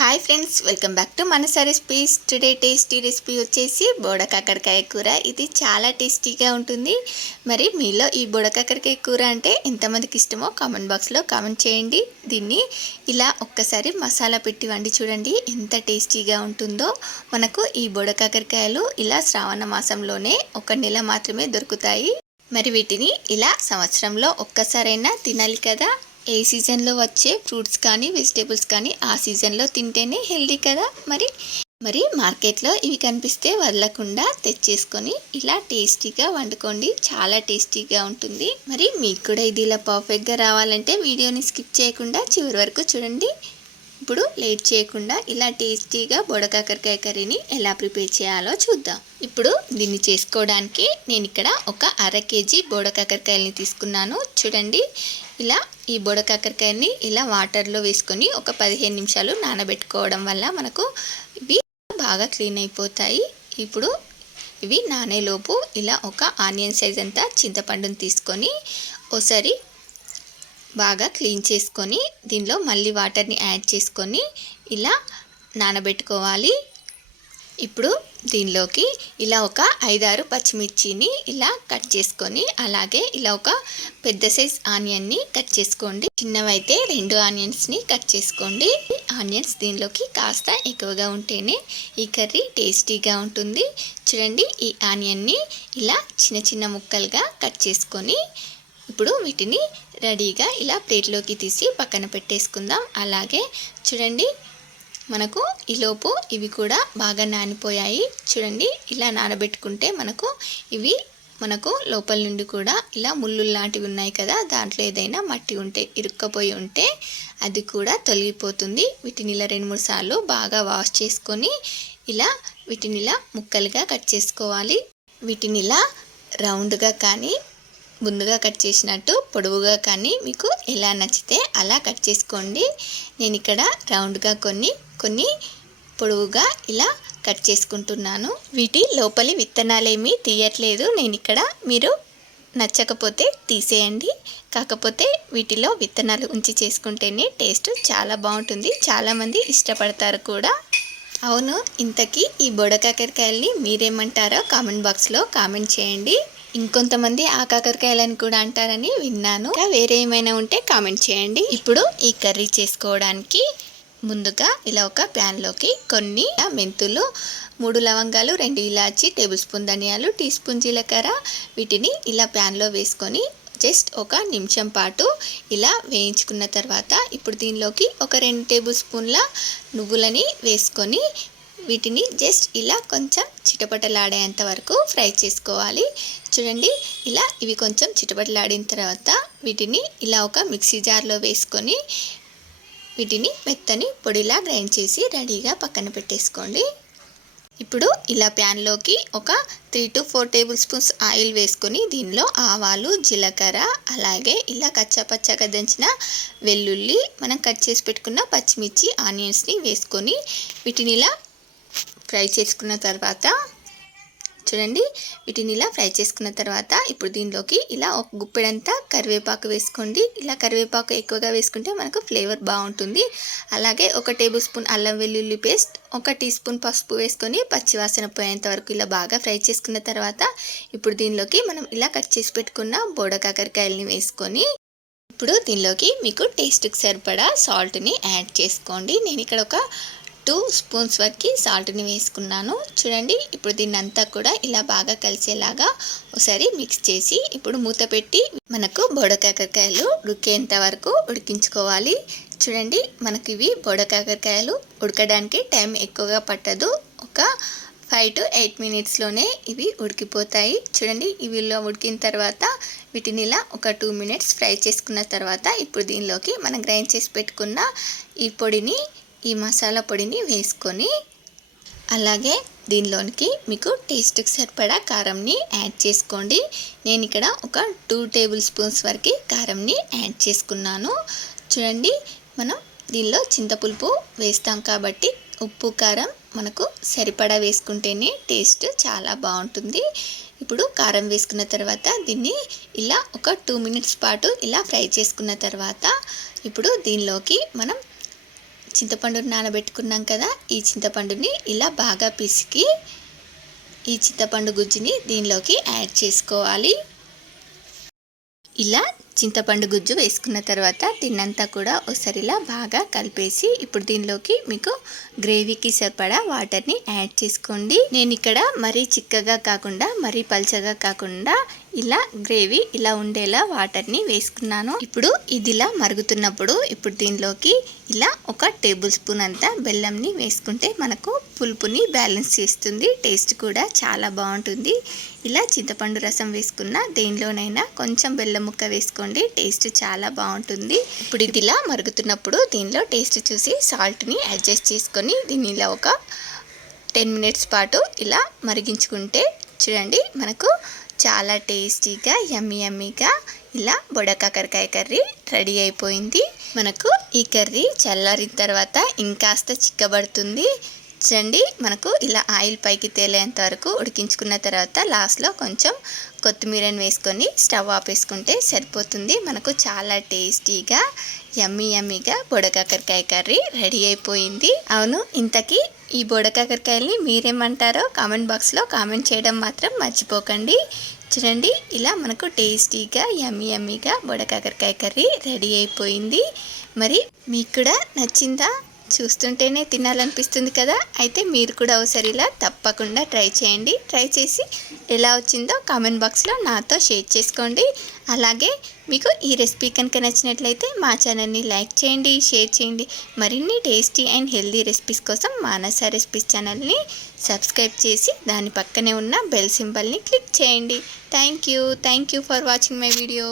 Hi friends, welcome back to Manasa recipes. Today tasty recipe వచ్చేసి బోడ కాకరకాయ కూర. ఇది చాలా టేస్టీగా ఉంటుంది. మరి మీలో ఈ బోడ కాకరకాయ కూర అంటే ఎంతమందికి ఇష్టమో కామెంట్ బాక్స్లో కామెంట్ చేయండి. దీన్ని ఇలా ఒక్కసారి మసాలా పెట్టి వండి చూడండి, ఎంత టేస్టీగా ఉంటుందో. మనకు ఈ బోడ కాకరకాయలు ఇలా శ్రావణ మాసంలోనే 1 నెల మాత్రమే దొరుకుతాయి. మరి వీటిని ఇలా సంవత్సరంలో ఒక్కసారైనా తినాలి కదా. ఏ సీజన్లో వచ్చే ఫ్రూట్స్ కానీ వెజిటేబుల్స్ కానీ ఆ సీజన్లో తింటేనే హెల్దీ కదా. మరి మార్కెట్లో ఇవి కనిపిస్తే వదలకుండా తెచ్చేసుకొని ఇలా టేస్టీగా వండుకోండి, చాలా టేస్టీగా ఉంటుంది. మరి మీకు కూడా ఇది ఇలా పర్ఫెక్ట్గా రావాలంటే వీడియోని స్కిప్ చేయకుండా చివరి వరకు చూడండి. ఇప్పుడు లేట్ చేయకుండా ఇలా టేస్టీగా బోడ కాకరకాయ కర్రీని ఎలా ప్రిపేర్ చేయాలో చూద్దాం. ఇప్పుడు దీన్ని చేసుకోవడానికి నేను ఇక్కడ ఒక 1/2 కేజీ బోడ కాకరకాయలని తీసుకున్నాను. చూడండి, ఇలా ఈ బోడ కాకరకాయని ఇలా వాటర్లో వేసుకొని ఒక 15 నిమిషాలు నానబెట్టుకోవడం వల్ల మనకు ఇవి బాగా క్లీన్ అయిపోతాయి. ఇప్పుడు ఇవి నానేలోపు ఇలా ఒక ఆనియన్ సైజ్ అంతా చింతపండుని తీసుకొని ఒకసారి బాగా క్లీన్ చేసుకొని దీనిలో మళ్ళీ వాటర్ని యాడ్ చేసుకొని ఇలా నానబెట్టుకోవాలి. ఇప్పుడు దీనిలోకి ఇలా ఒక 5-6 పచ్చిమిర్చిని ఇలా కట్ చేసుకొని, అలాగే ఇలా ఒక పెద్ద సైజ్ ఆనియన్ని కట్ చేసుకోండి. చిన్నవైతే 2 ఆనియన్స్ని కట్ చేసుకోండి. ఆనియన్స్ దీనిలోకి కాస్త ఎక్కువగా ఉంటేనే ఈ కర్రీ టేస్టీగా ఉంటుంది. చూడండి, ఈ ఆనియన్ని ఇలా చిన్న చిన్న ముక్కలుగా కట్ చేసుకొని ఇప్పుడు వీటిని రెడీగా ఇలా ప్లేట్లోకి తీసి పక్కన పెట్టేసుకుందాం. అలాగే చూడండి, మనకు ఈలోపు ఇవి కూడా బాగా నానిపోయాయి. చూడండి, ఇలా నానబెట్టుకుంటే మనకు లోపల నుండి కూడా ఇలా ముళ్ళు లాంటివి ఉన్నాయి కదా, దాంట్లో ఏదైనా మట్టి ఉంటే ఇరుక్కపోయి ఉంటే అది కూడా తొలగిపోతుంది. వీటిని ఇలా 2-3 సార్లు బాగా వాష్ చేసుకొని వీటిని ఇలా ముక్కలుగా కట్ చేసుకోవాలి. వీటిని ఇలా రౌండ్గా కానీ ముందుగా కట్ చేసినట్టు పొడవుగా కానీ మీకు ఎలా నచ్చితే అలా కట్ చేసుకోండి. నేను ఇక్కడ రౌండ్గా కొన్ని పొడవుగా ఇలా కట్ చేసుకుంటున్నాను. వీటి లోపలి విత్తనాలేమీ తీయట్లేదు నేను ఇక్కడ. మీరు నచ్చకపోతే తీసేయండి, కాకపోతే వీటిలో విత్తనాలు ఉంచి చేసుకుంటేనే టేస్ట్ చాలా బాగుంటుంది. చాలామంది ఇష్టపడతారు కూడా. అవును, ఇంతకీ ఈ బోడ కాకరకాయల్ని మీరేమంటారో కామెంట్ బాక్స్లో కామెంట్ చేయండి. ఇంకొంతమంది ఆ కాకరకాయలని కూడా అంటారని విన్నాను. వేరే ఏమైనా ఉంటే కామెంట్ చేయండి. ఇప్పుడు ఈ కర్రీ చేసుకోవడానికి ముందుగా ఇలా ఒక ప్యాన్లోకి కొన్ని మెంతులు, 3 లవంగాలు, 2 ఇలాచి, టేబుల్ స్పూన్ ధనియాలు, టీ స్పూన్ జీలకర్ర, వీటిని ఇలా ప్యాన్లో వేసుకొని జస్ట్ 1 నిమిషం పాటు ఇలా వేయించుకున్న తర్వాత ఇప్పుడు దీనిలోకి ఒక 2 టేబుల్ స్పూన్ల నువ్వులని వేసుకొని వీటిని జస్ట్ ఇలా కొంచెం చిటపటలాడేంత వరకు ఫ్రై చేసుకోవాలి. చూడండి, ఇలా ఇవి కొంచెం చిటపటలాడిన తర్వాత వీటిని ఇలా ఒక మిక్సీ జార్లో వేసుకొని వీటిని మెత్తని పొడిలా గ్రైండ్ చేసి రెడీగా పక్కన పెట్టేసుకోండి. ఇప్పుడు ఇలా ప్యాన్లోకి ఒక 3 to 4 టేబుల్ స్పూన్స్ ఆయిల్ వేసుకొని దీనిలో ఆవాలు, జీలకర్ర, అలాగే ఇలా కచ్చాపచ్చాగా దంచిన వెల్లుల్లి, మనం కట్ చేసి పెట్టుకున్న పచ్చిమిర్చి, ఆనియన్స్ని వేసుకొని వీటిని ఇలా ఫ్రై చేసుకున్న తర్వాత చూడండి, వీటిని ఇలా ఫ్రై చేసుకున్న తర్వాత ఇప్పుడు దీనిలోకి ఇలా ఒక గుప్పెడంతా కరివేపాకు వేసుకోండి. ఇలా కరివేపాకు ఎక్కువగా వేసుకుంటే మనకు ఫ్లేవర్ బాగుంటుంది. అలాగే 1 టేబుల్ స్పూన్ అల్లం వెల్లుల్లి పేస్ట్, 1 టీ స్పూన్ పసుపు వేసుకొని పచ్చివాసన పోయేంత వరకు ఇలా బాగా ఫ్రై చేసుకున్న తర్వాత ఇప్పుడు దీనిలోకి మనం ఇలా కట్ చేసి పెట్టుకున్న బోడ కాకరకాయలని వేసుకొని ఇప్పుడు దీనిలోకి మీకు టేస్ట్కి సరిపడా సాల్ట్ని యాడ్ చేసుకోండి. నేను ఇక్కడ ఒక 2 స్పూన్స్ వరకు సాల్ట్ని వేసుకున్నాను. చూడండి, ఇప్పుడు దీన్ని అంతా కూడా ఇలా బాగా కలిసేలాగా ఒకసారి మిక్స్ చేసి ఇప్పుడు మూత పెట్టి మనకు బోడ కాకరకాయలు ఉడికేంత వరకు ఉడికించుకోవాలి. చూడండి, మనకి ఇవి బోడ కాకరకాయలు ఉడకడానికి టైం ఎక్కువగా పట్టదు. ఒక 5 to 8 మినిట్స్లోనే ఇవి ఉడికిపోతాయి. చూడండి, ఇవి ఇలా ఉడికిన తర్వాత వీటిని ఇలా ఒక 2 మినిట్స్ ఫ్రై చేసుకున్న తర్వాత ఇప్పుడు దీనిలోకి మనం గ్రైండ్ చేసి పెట్టుకున్న ఈ మసాలా పొడిని వేసుకొని అలాగే దీనిలోనికి మీకు టేస్ట్కి సరిపడా కారంని యాడ్ చేసుకోండి. నేను ఇక్కడ ఒక 2 టేబుల్ స్పూన్స్ వరకు కారంని యాడ్ చేసుకున్నాను. చూడండి, మనం దీనిలో చింతపులుపు వేస్తాం కాబట్టి ఉప్పు, కారం మనకు సరిపడా వేసుకుంటేనే టేస్ట్ చాలా బాగుంటుంది. ఇప్పుడు కారం వేసుకున్న తర్వాత దీన్ని ఇలా ఒక 2 మినిట్స్ పాటు ఇలా ఫ్రై చేసుకున్న తర్వాత ఇప్పుడు దీనిలోకి మనం చింతపండుని నానబెట్టుకున్నాం కదా, ఈ చింతపండుని ఇలా బాగా పిసికి ఈ చింతపండు గుజ్జుని దీనిలోకి యాడ్ చేసుకోవాలి. ఇలా చింతపండు గుజ్జు వేసుకున్న తర్వాత దీన్నంతా కూడా ఒకసారిలా బాగా కలిపేసి ఇప్పుడు దీనిలోకి మీకు గ్రేవీకి సరిపడా వాటర్ని యాడ్ చేసుకోండి. నేను ఇక్కడ మరీ చిక్కగా కాకుండా మరీ పల్చగా కాకుండా ఇలా గ్రేవీ ఇలా ఉండేలా వాటర్ని వేసుకున్నాను. ఇప్పుడు ఇది ఇలా మరుగుతున్నప్పుడు ఇప్పుడు దీనిలోకి ఇలా 1 టేబుల్ స్పూన్ అంతా బెల్లంని వేసుకుంటే మనకు పులుపుని బ్యాలెన్స్ చేస్తుంది, టేస్ట్ కూడా చాలా బాగుంటుంది. ఇలా చింతపండు రసం వేసుకున్న దేనిలోనైనా కొంచెం బెల్లం ముక్క వేసుకోండి, టేస్ట్ చాలా బాగుంటుంది. ఇప్పుడు ఇది ఇలా మరుగుతున్నప్పుడు దీనిలో టేస్ట్ చూసి సాల్ట్ని అడ్జస్ట్ చేసుకొని దీన్ని ఇలా ఒక 10 మినిట్స్ పాటు ఇలా మరిగించుకుంటే చూడండి మనకు చాలా టేస్టీగా యమ్మీగా ఇలా బొడకాకరకాయ కర్రీ రెడీ అయిపోయింది. మనకు ఈ కర్రీ చల్లారిన తర్వాత ఇంకాస్త చిక్కబడుతుంది. చూడండి మనకు ఇలా ఆయిల్ పైకి తేలేంత వరకు ఉడికించుకున్న తర్వాత లాస్ట్లో కొంచెం కొత్తిమీరని వేసుకొని స్టవ్ ఆపేసుకుంటే సరిపోతుంది. మనకు చాలా టేస్టీగా యమ్మీగా బొడకాకరకాయ కర్రీ రెడీ అయిపోయింది. అవును, ఇంతకీ ఈ బొడకాకరకాయల్ని మీరేమంటారో కామెంట్ బాక్స్లో కామెంట్ చేయడం మాత్రం మర్చిపోకండి. చూడండి ఇలా మనకు టేస్టీగా యమ్మీగా బొడకాకరకాయ కర్రీ రెడీ అయిపోయింది. మరి మీకు కూడా నచ్చిందా? చూస్తుంటేనే తినాలనిపిస్తుంది కదా. అయితే మీరు కూడా ఒకసారి ఇలా తప్పకుండా ట్రై చేయండి. ట్రై చేసి ఎలా వచ్చిందో కామెంట్ బాక్స్లో నాతో షేర్ చేసుకోండి. అలాగే మీకు ఈ రెసిపీ కనుక నచ్చినట్లయితే మా ఛానల్ని లైక్ చేయండి, షేర్ చేయండి. మరిన్ని టేస్టీ అండ్ హెల్దీ రెసిపీస్ కోసం మానస రెసిపీస్ ఛానల్ని సబ్స్క్రైబ్ చేసి దాని పక్కనే ఉన్న బెల్ సింబల్ని క్లిక్ చేయండి. Thank you for watching my video.